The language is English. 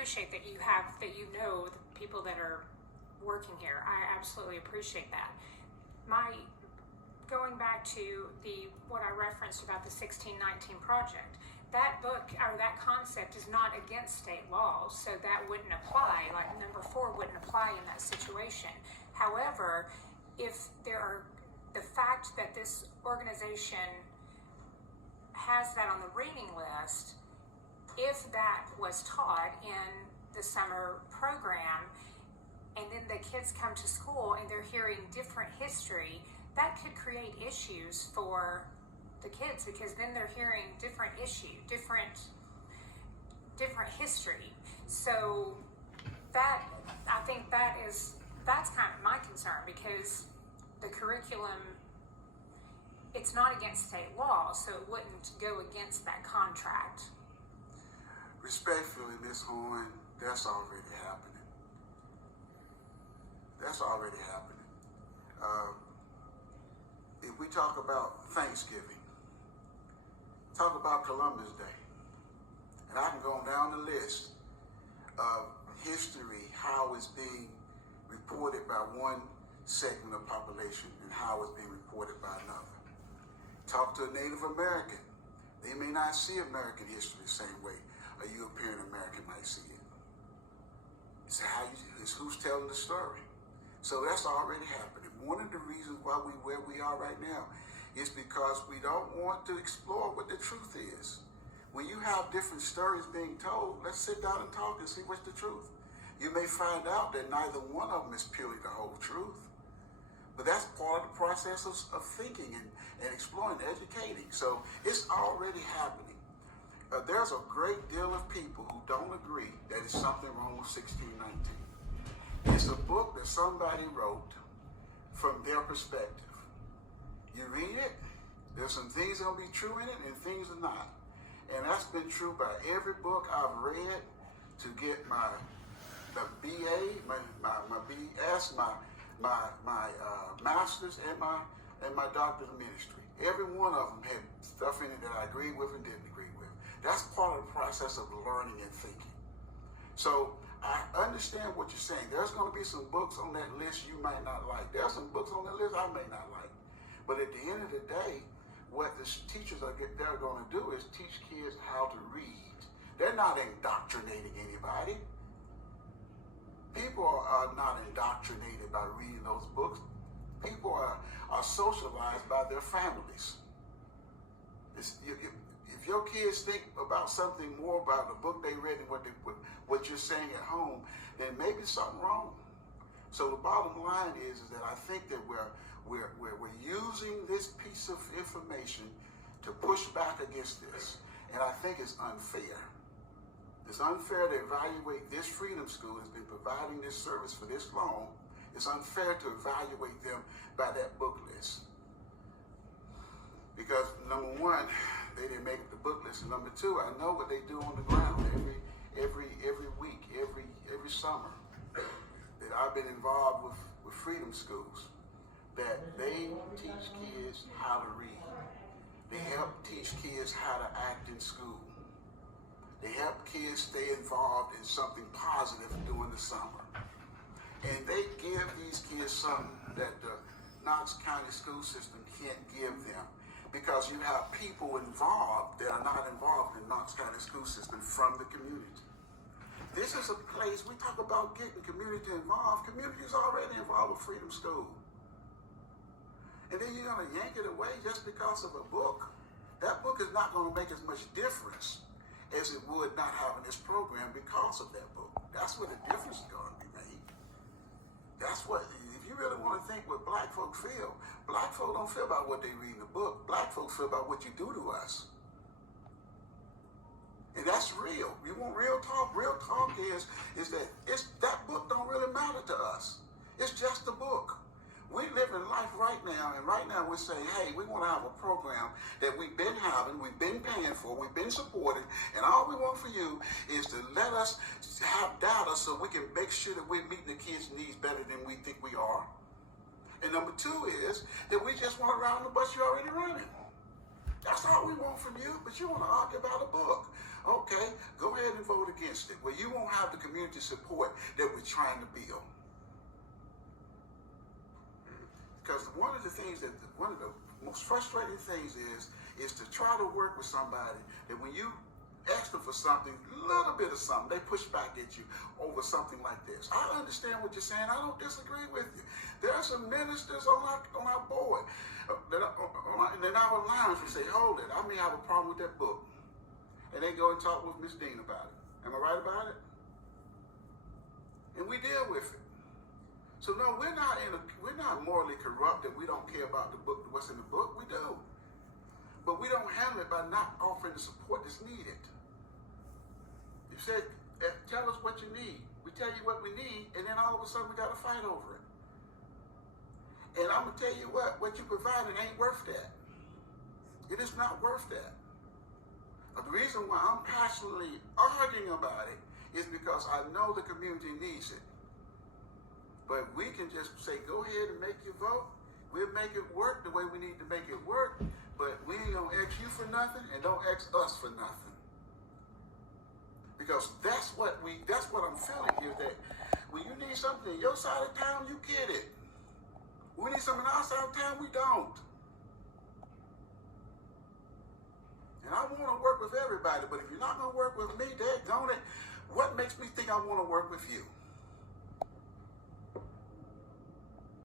appreciate that you know the people that are working here. I absolutely appreciate that. Going back to what I referenced about the 1619 project, that book or that concept is not against state laws, so that wouldn't apply. Like number 4 wouldn't apply in that situation. However, if the fact that this organization has that on the reading list, if that was taught in the summer program, and then the kids come to school and they're hearing different history, that could create issues for the kids, because then they're hearing different history. So I think that's kind of my concern, because the curriculum, it's not against state law, so it wouldn't go against that contract. Respectfully, Ms. Horn, that's already happening. That's already happening. If we talk about Thanksgiving, talk about Columbus Day, and I can go down the list of history, how it's being reported by one segment of population and how it's being reported by another. Talk to a Native American. They may not see American history the same way a European American might see it. It's who's telling the story. So that's already happening. One of the reasons why where we are right now is because we don't want to explore what the truth is. When you have different stories being told, let's sit down and talk and see what's the truth. You may find out that neither one of them is purely the whole truth. But that's part of the process of thinking and exploring, educating. So it's already happening. There's a great deal of people who don't agree that it's something wrong with 1619. It's a book that somebody wrote from their perspective. You read it, there's some things that are going to be true in it and things are not. And that's been true by every book I've read to get the BA, my BS, my master's and my doctorate of ministry. Every one of them had stuff in it that I agreed with and didn't agree with. That's part of the process of learning and thinking. So I understand what you're saying. There's going to be some books on that list you might not like. There are some books on that list I may not like. But at the end of the day, what the teachers they're going to do is teach kids how to read. They're not indoctrinating anybody. People are not indoctrinated by reading those books. People are socialized by their families. If your kids think about something more about the book they read and what you're saying at home, then maybe something wrong. So the bottom line is that I think that we're using this piece of information to push back against this, and I think it's unfair. It's unfair to evaluate this freedom school that's been providing this service for this long. It's unfair to evaluate them by that book list. Because number one, they didn't make the book list, and number two, I know what they do on the ground every week, every summer that I've been involved with freedom schools, that they teach kids how to read. They help teach kids how to act in school. They help kids stay involved in something positive during the summer. And they give these kids something that the Knox County school system can't give them, because you have people involved that are not involved in the Knox County school system from the community. This is a place, we talk about getting community involved. Community is already involved with Freedom School. And then you're going to yank it away just because of a book. That book is not going to make as much difference as it would not having this program because of that book. That's where the difference is going to be made. That's what, if you really want to think what black folk feel, black folk don't feel about what they read in the book. Black folk feel about what you do to us. And that's real. You want real talk? Real talk is that that book don't really matter to us. It's just a book. We live in life right now, and right now we're saying, hey, we want to have a program that we've been having, we've been paying for, we've been supporting, and all we want for you is to let us have data so we can make sure that we're meeting the kids' needs better than we think we are. And number two is that we just want to ride on the bus you're already running. That's all we want from you, but you want to argue about a book. Okay, go ahead and vote against it. Well, you won't have the community support that we're trying to build. Because one of the most frustrating things is to try to work with somebody that when you ask them for something, a little bit of something, they push back at you over something like this. I understand what you're saying. I don't disagree with you. There are some ministers on our board that in our lounge who say, hold it, I may have a problem with that book. And they go and talk with Miss Dean about it. Am I right about it? And we deal with it. So no, we're not morally corrupt that we don't care about the book, what's in the book. We do. But we don't handle it by not offering the support that's needed. You said, tell us what you need. We tell you what we need, and then all of a sudden we got to fight over it. And I'm going to tell you what you provided ain't worth that. It is not worth that. But the reason why I'm passionately arguing about it is because I know the community needs it. But we can just say, go ahead and make your vote. We'll make it work the way we need to make it work. But we ain't going to ask you for nothing, and don't ask us for nothing. Because that's what I'm feeling here, that when you need something in your side of town, you get it. When we need something outside of town, we don't. And I want to work with everybody, but if you're not going to work with me, daggone it, what makes me think I want to work with you?